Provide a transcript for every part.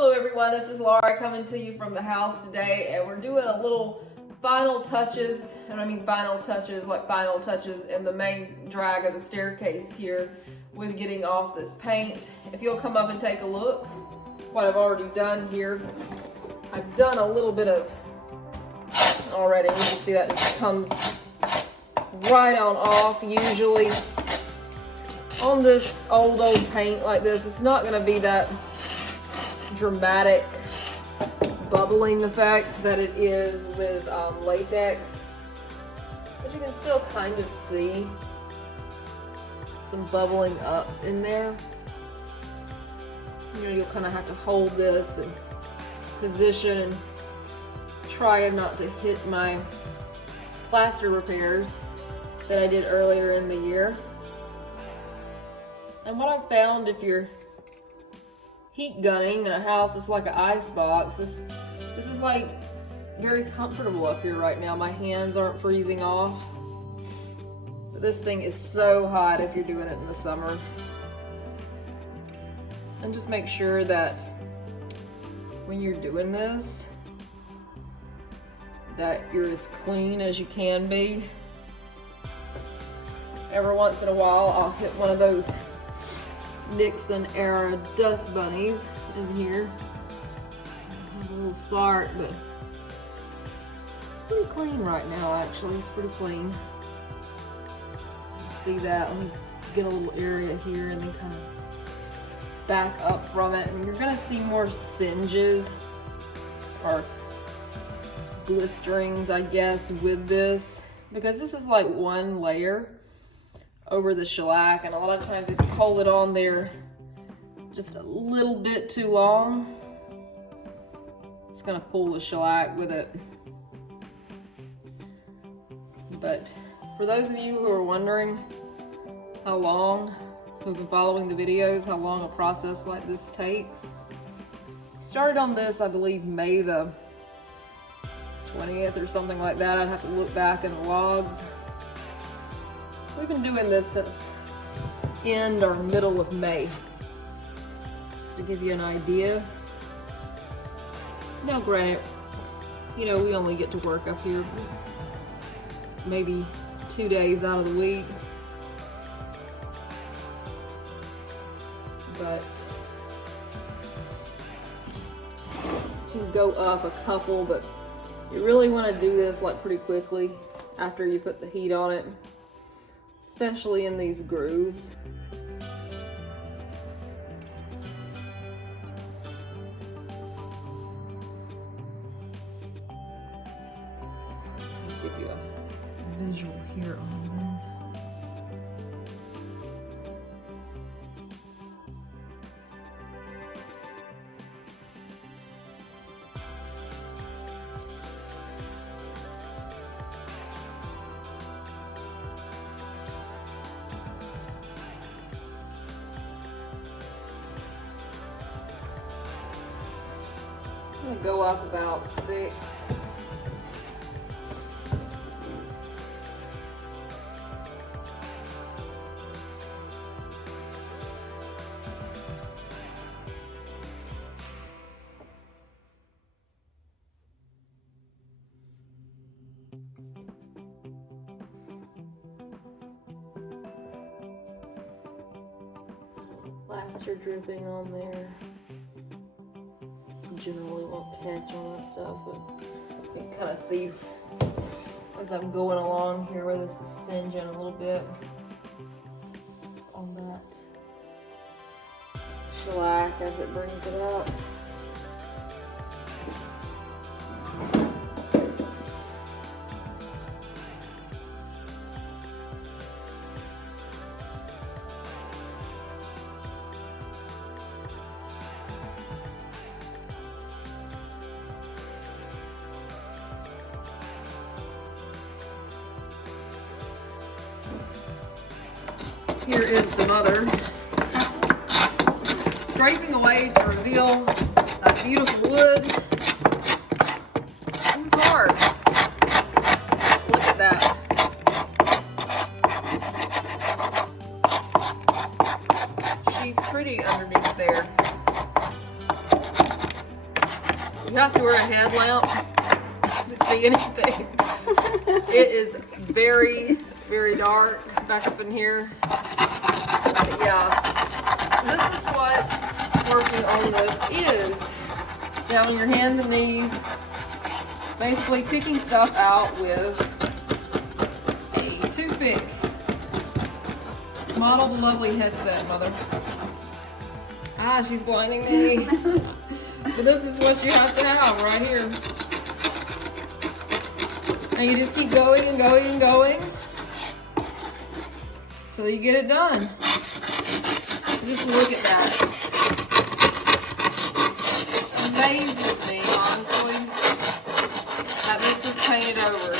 Hello everyone, this is Laura coming to you from the house today, and we're doing a little final touches, and I mean final touches like final touches in the main drag of the staircase here with getting off this paint. If you'll come up and take a look, what I've already done here, I've done a little bit of already. You can see that just comes right on off. Usually on this old paint like this, it's not going to be that dramatic bubbling effect that it is with latex, but you can still kind of see some bubbling up in there. You know, you'll kind of have to hold this and position and try not to hit my plaster repairs that I did earlier in the year. And what I've found, if you're heat gunning in a house, it's like an ice box. This is like very comfortable up here right now. My hands aren't freezing off. But this thing is so hot if you're doing it in the summer. And just make sure that when you're doing this, that you're as clean as you can be. Every once in a while, I'll hit one of those Nixon era dust bunnies in here. A little spark, but it's pretty clean right now. Actually, it's pretty clean. See that? Let me get a little area here and then kind of back up from it, and you're gonna see more singes or blisterings, I guess, with this, because this is like one layer over the shellac, and a lot of times if you hold it on there just a little bit too long, it's gonna pull the shellac with it. But for those of you who are wondering how long, who've been following the videos, how long a process like this takes, started on this, I believe, May the 20th or something like that. I'd have to look back in the logs. We've been doing this since end or middle of May, just to give you an idea. Now granted, you know, we only get to work up here maybe 2 days out of the week, but you can go up a couple, but you really want to do this like pretty quickly after you put the heat on it, especially in these grooves. Just going to give you a visual here on this. I'm gonna go up about 6. Plaster dripping on there. Generally won't catch on that stuff, but you can kind of see as I'm going along here where this is singeing a little bit on that shellac as it brings it up. Here is the mother scraping away to reveal that beautiful wood. This is hard. Look at that. She's pretty underneath there. You have to wear a headlamp to see anything. It is very, very dark back up in here. But yeah, this is what working on this is. Down on your hands and knees, basically picking stuff out with a toothpick. Model the lovely headset, mother. Ah, she's blinding me. But this is what you have to have right here. And you just keep going and going and going till you get it done. Just look at that. It amazes me, honestly, that this was painted over.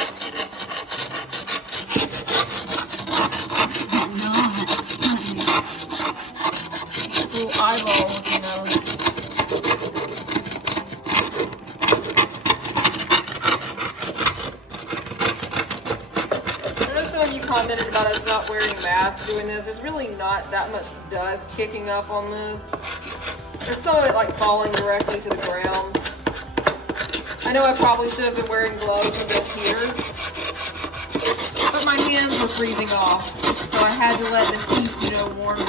Little eyeball looking nose. Commented about us not wearing masks doing this. There's really not that much dust kicking up on this. There's some of it like falling directly to the ground. I know I probably should have been wearing gloves until here, but my hands were freezing off, so I had to let the heat, warm them.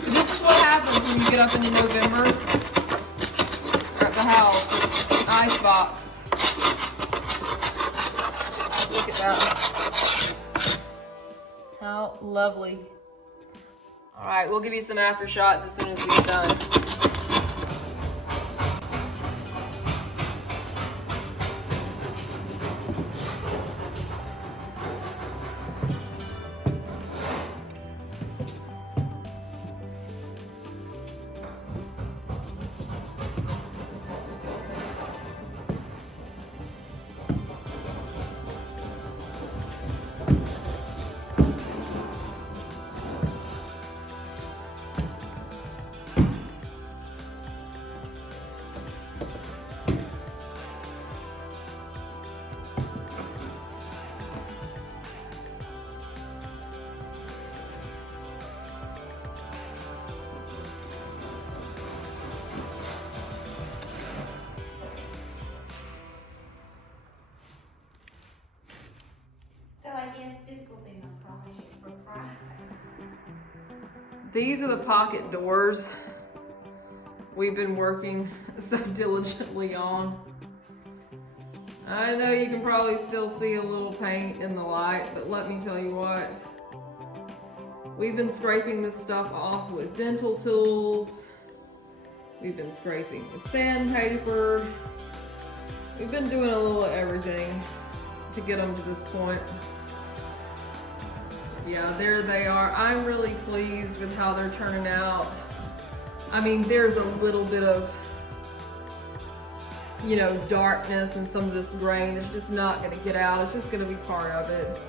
This is what happens when you get up into November. We're at the house. It's ice box. Just look at that. How lovely. All right, we'll give you some after shots as soon as we get done. I guess this will be my project for Friday. These are the pocket doors we've been working so diligently on. I know you can probably still see a little paint in the light, but let me tell you what. We've been scraping this stuff off with dental tools. We've been scraping with sandpaper. We've been doing a little of everything to get them to this point. Yeah, there they are. I'm really pleased with how they're turning out. I mean, there's a little bit of, darkness and some of this grain is just not gonna get out. It's just gonna be part of it.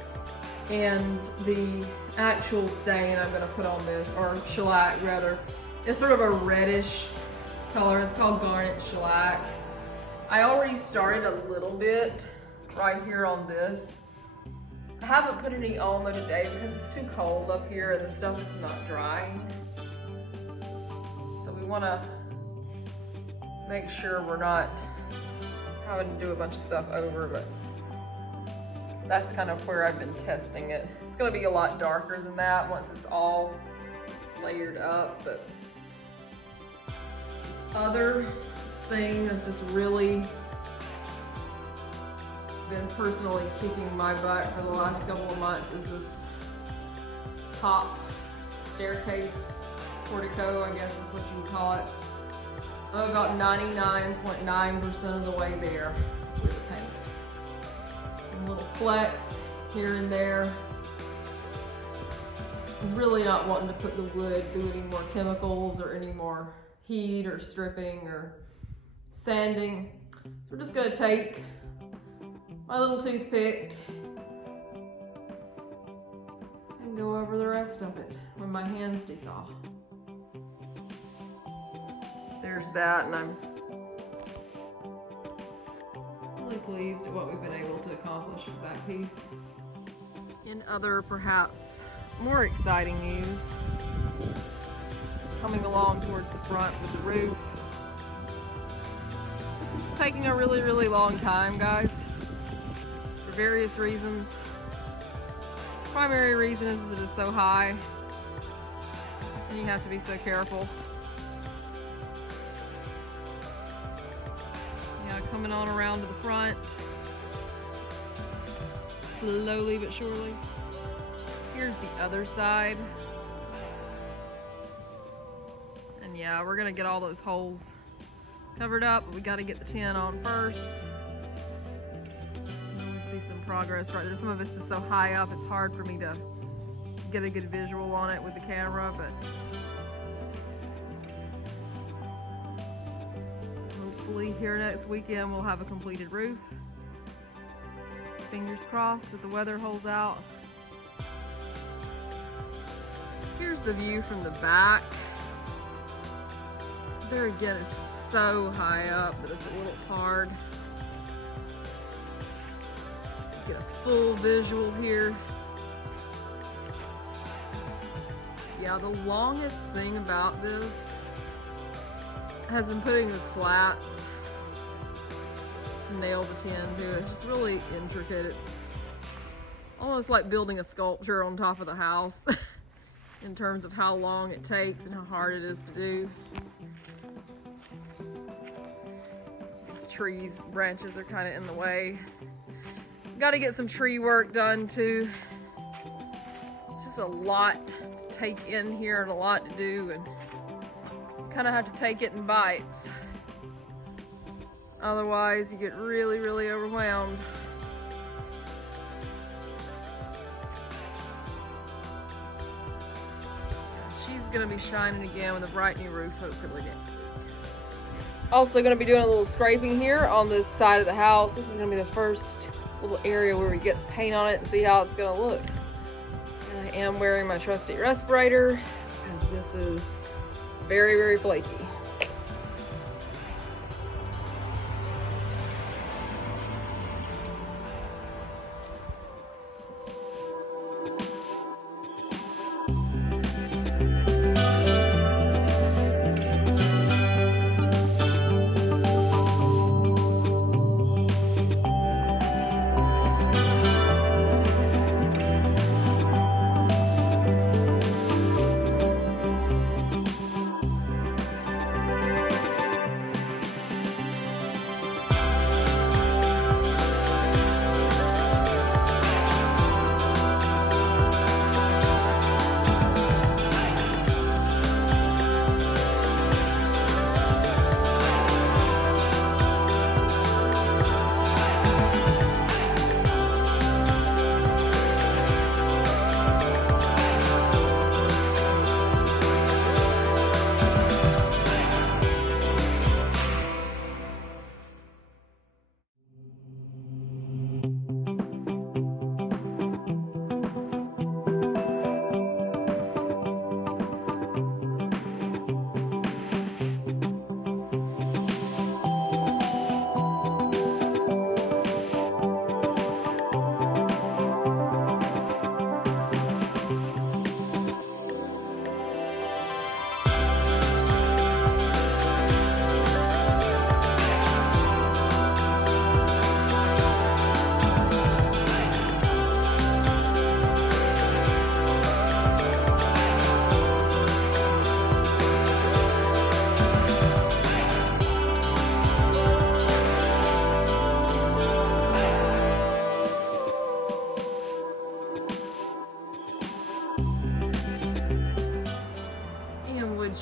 And the actual stain I'm gonna put on this, or shellac rather, it's sort of a reddish color. It's called garnet shellac. I already started a little bit right here on this. I haven't put any on though today because it's too cold up here and the stuff is not drying. So we want to make sure we're not having to do a bunch of stuff over, but that's kind of where I've been testing it. It's going to be a lot darker than that once it's all layered up, but other thing that's just really been personally kicking my butt for the last couple of months is this top staircase portico, I guess is what you would call it. I'm about 99.9% of the way there with the paint. Some little flecks here and there. I'm really not wanting to put the wood through any more chemicals or any more heat or stripping or sanding. So we're just gonna take my little toothpick and go over the rest of it when my hands thaw. There's that, and I'm really pleased at what we've been able to accomplish with that piece. In other, perhaps more exciting news, coming along towards the front with the roof. It's taking a really, really long time, guys, for various reasons. Primary reason is that it is so high, and you have to be so careful. Yeah, coming on around to the front, slowly but surely. Here's the other side. And yeah, we're gonna get all those holes covered up, but we gotta get the tin on first. See some progress right there. Some of it's just so high up, it's hard for me to get a good visual on it with the camera, but hopefully here next weekend we'll have a completed roof. Fingers crossed that the weather holds out. Here's the view from the back. There again, it's just so high up that it's a little hard. Get a full visual here. Yeah, the longest thing about this has been putting the slats to nail the tin to. It's just really intricate. It's almost like building a sculpture on top of the house in terms of how long it takes and how hard it is to do. These trees, branches are kind of in the way. Got to get some tree work done too. It's just a lot to take in here and a lot to do, and you kind of have to take it in bites. Otherwise, you get really, really overwhelmed. She's gonna be shining again with a bright new roof, hopefully next week. Also gonna be doing a little scraping here on this side of the house. This is gonna be the first little area where we get paint on it and see how it's gonna look. And I am wearing my trusty respirator because this is very, very flaky.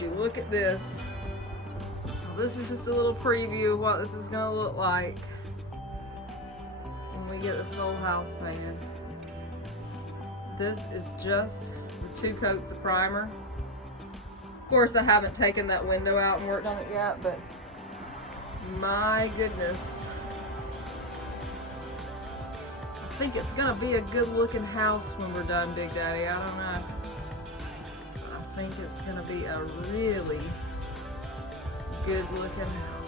You look at this. Now, this is just a little preview of what this is going to look like when we get this whole house painted. This is just with 2 coats of primer. Of course, I haven't taken that window out and worked on it yet, but my goodness, I think it's going to be a good looking house when we're done, Big Daddy. I don't know. I think it's going to be a really good looking house.